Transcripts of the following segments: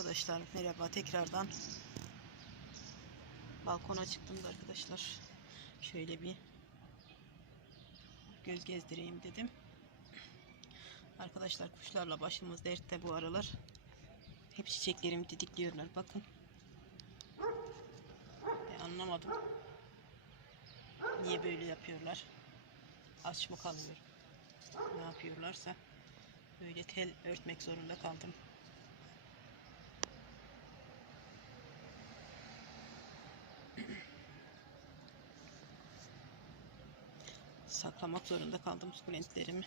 arkadaşlar. Merhaba tekrardan. Balkona çıktım da arkadaşlar. Şöyle bir göz gezdireyim dedim. Arkadaşlar kuşlarla başımız dertte bu aralar. Hep çiçeklerimi didikliyorlar. Bakın. Ben anlamadım. Niye böyle yapıyorlar? Aç mı kalıyor? Ne yapıyorlarsa. Böyle tel örtmek zorunda kaldım. Saklamak zorunda kaldım sukulentlerimi.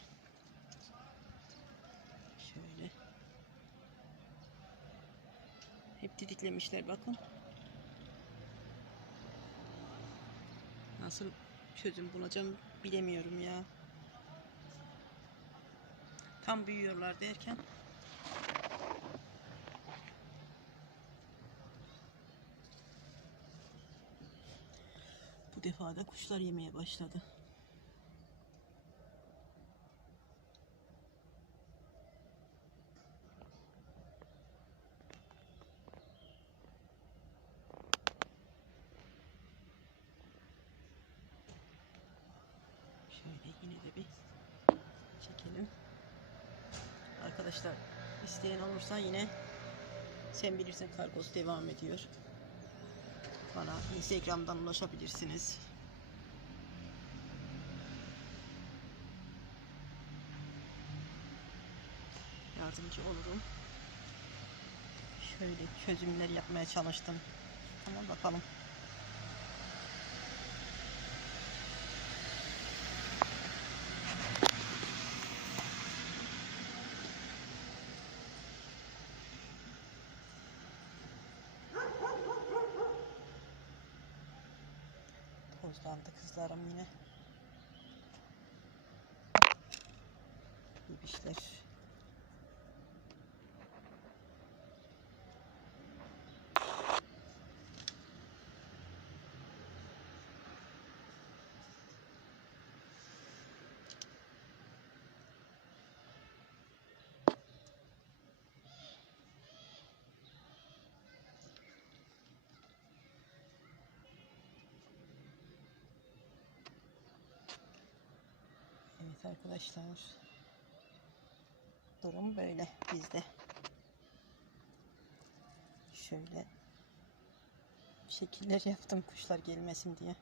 Şöyle. Hep didiklemişler bakın. Nasıl çözüm bulacağım bilemiyorum ya. Tam büyüyorlar derken bu defa kuşlar yemeye başladı. Şöyle yine de bir çekelim. Arkadaşlar isteyen olursa yine sen bilirsin kargosu devam ediyor. Bana Instagram'dan ulaşabilirsiniz. Yardımcı olurum. Şöyle çözümler yapmaya çalıştım. Tamam bakalım. Tozlandı kızlarım yine. Bebişler. Arkadaşlar. Durum böyle bizde. Şöyle şekiller yaptım kuşlar gelmesin diye.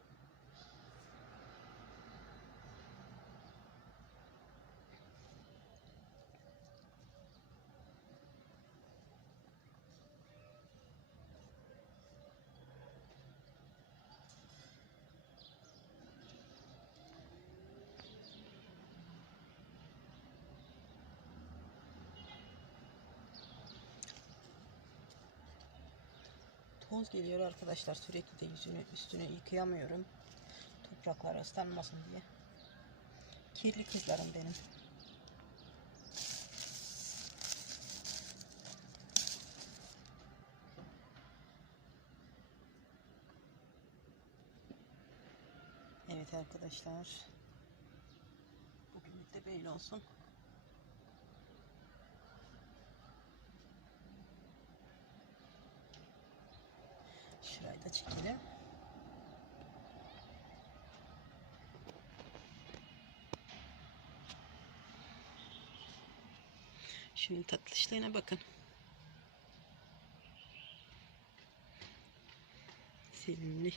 Toz geliyor arkadaşlar sürekli de yüzünü üstüne yıkayamıyorum. Topraklar ıslanmasın diye. Kirli kızlarım benim. Evet arkadaşlar. Bugünlük de böyle olsun. Da çekelim. Şunun tatlışlığına bakın. Sevimli.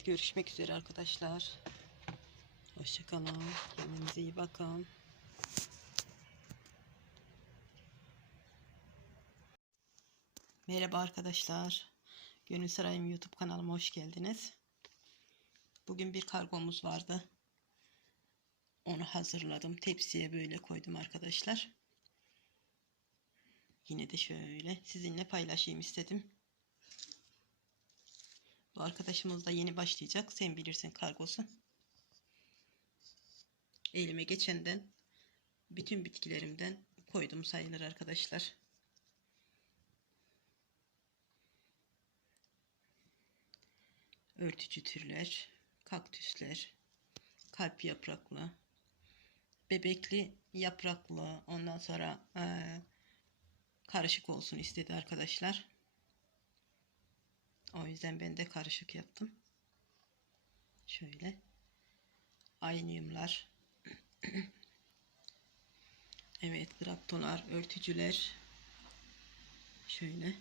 Evet görüşmek üzere arkadaşlar. Hoşçakalın. Kendinize iyi bakın. Merhaba arkadaşlar. Gönül Sarayım YouTube kanalıma hoş geldiniz. Bugün bir kargomuz vardı. Onu hazırladım. Tepsiye böyle koydum arkadaşlar. Yine de şöyle sizinle paylaşayım istedim. Bu arkadaşımız da yeni başlayacak. Sen bilirsin kargosu. Elime geçenden bütün bitkilerimden koydum sayılır arkadaşlar. Örtücü türler, kaktüsler, kalp yapraklı, bebekli yapraklı, ondan sonra eee, karışık olsun istedi arkadaşlar. O yüzden ben de karışık yaptım. Şöyle. Aynıyumlar. evet, graptolar, örtücüler. Şöyle.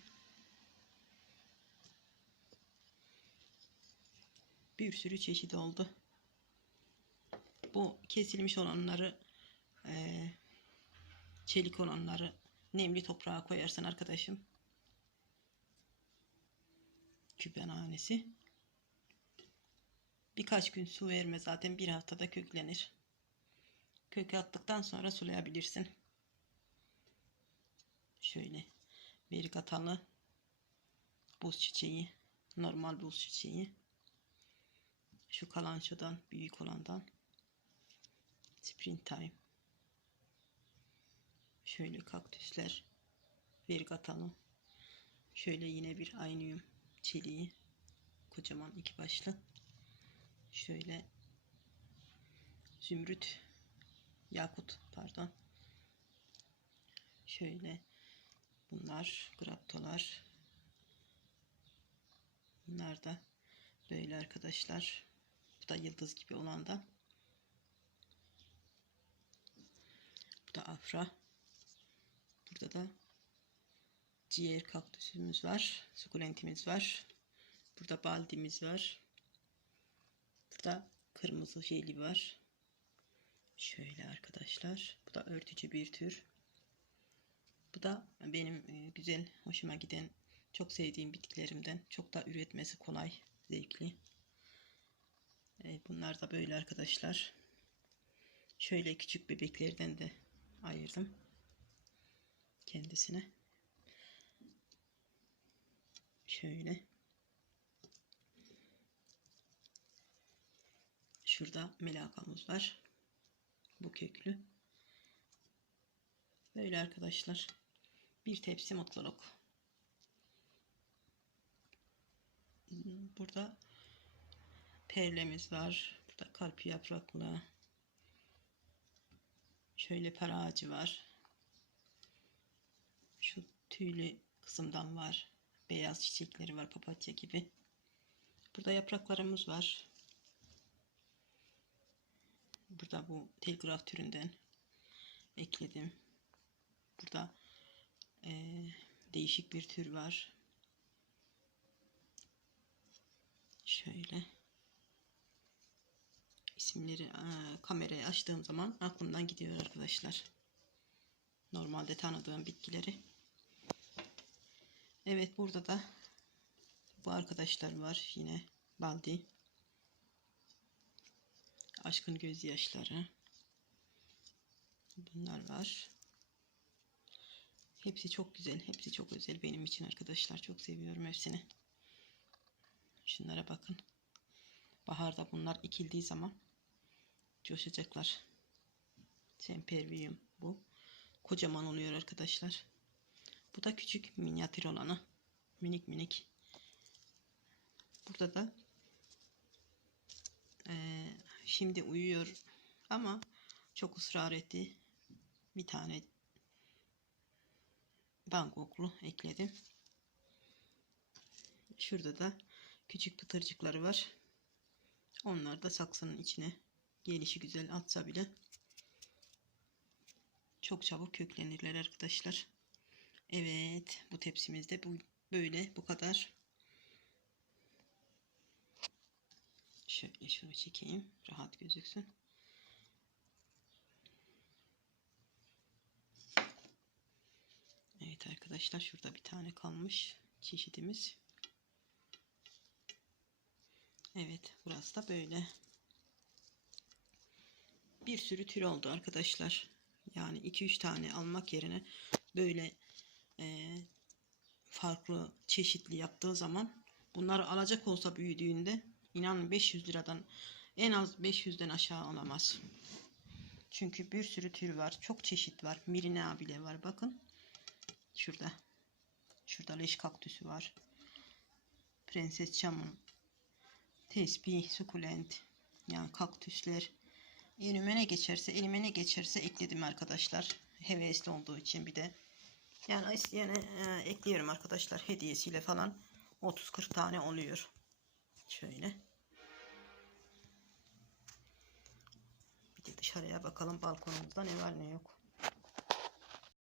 Bir sürü çeşit oldu. Bu kesilmiş olanları eee, çelik olanları nemli toprağa koyarsan arkadaşım. Küpenhanesi. Birkaç gün su verme zaten bir haftada köklenir. Kökü attıktan sonra sulayabilirsin. Şöyle verigatalı buz çiçeği, normal buz çiçeği. Şu kalançodan, büyük olandan. Springtime. Şöyle kaktüsler, verigatalı. Şöyle yine bir aynıyum çeliği. Kocaman iki başlı. Şöyle zümrüt, yakut pardon. Şöyle bunlar graptolar. Bunlar da böyle arkadaşlar. Bu da yıldız gibi olan da. Bu da afra. Burada da ciğer kaktüsümüz var. Sukulentimiz var. Burada baldimiz var. Burada kırmızı jeli var. Şöyle arkadaşlar. Bu da örtücü bir tür. Bu da benim e, güzel, hoşuma giden, çok sevdiğim bitkilerimden. Çok da üretmesi kolay, zevkli. E, Bunlar da böyle arkadaşlar. Şöyle küçük bebeklerden de ayırdım kendisine. Şöyle. Şurada melakamız var. Bu köklü. Böyle arkadaşlar. Bir tepsi mutluluk. Burada perlemiz var. Burada kalp yapraklı. Şöyle para ağacı var. Şu tüylü kısımdan var. Beyaz çiçekleri var papatya gibi. Burada yapraklarımız var. Burada bu telgraf türünden ekledim. Burada eee, değişik bir tür var. Şöyle. İsimleri eee, kamerayı açtığım zaman aklımdan gidiyor arkadaşlar. Normalde tanıdığım bitkileri. Evet burada da bu arkadaşlar var yine baldi. Aşkın gözyaşları. Bunlar var. Hepsi çok güzel. Hepsi çok özel benim için arkadaşlar. Çok seviyorum hepsini. Şunlara bakın. Baharda bunlar ekildiği zaman coşacaklar. Sempervium bu. Kocaman oluyor arkadaşlar. Bu da küçük minyatür olanı. Minik minik. Burada da eee, şimdi uyuyor ama çok ısrar etti. Bir tane bangoklu ekledim. Şurada da küçük pıtırcıkları var. Onlar da saksının içine gelişi güzel atsa bile çok çabuk köklenirler arkadaşlar. Evet, bu tepsimizde bu böyle bu kadar. Şöyle şunu çekeyim, rahat gözüksün. Evet arkadaşlar, şurada bir tane kalmış çeşidimiz. Evet, burası da böyle. Bir sürü tür oldu arkadaşlar. Yani 2-3 tane almak yerine böyle e, farklı çeşitli yaptığı zaman bunları alacak olsa büyüdüğünde inanın 500 liradan en az 500'den aşağı olamaz. Çünkü bir sürü tür var. Çok çeşit var. Mirina bile var. Bakın. Şurada. Şurada leş kaktüsü var. Prenses çamı. Tesbih, sukulent. Yani kaktüsler. Elime ne geçerse, elime ne geçerse ekledim arkadaşlar. Hevesli olduğu için bir de. Yani isteyene e, ekliyorum arkadaşlar. Hediyesiyle falan 30-40 tane oluyor. Şöyle. Bir de dışarıya bakalım balkonumuzda ne var ne yok.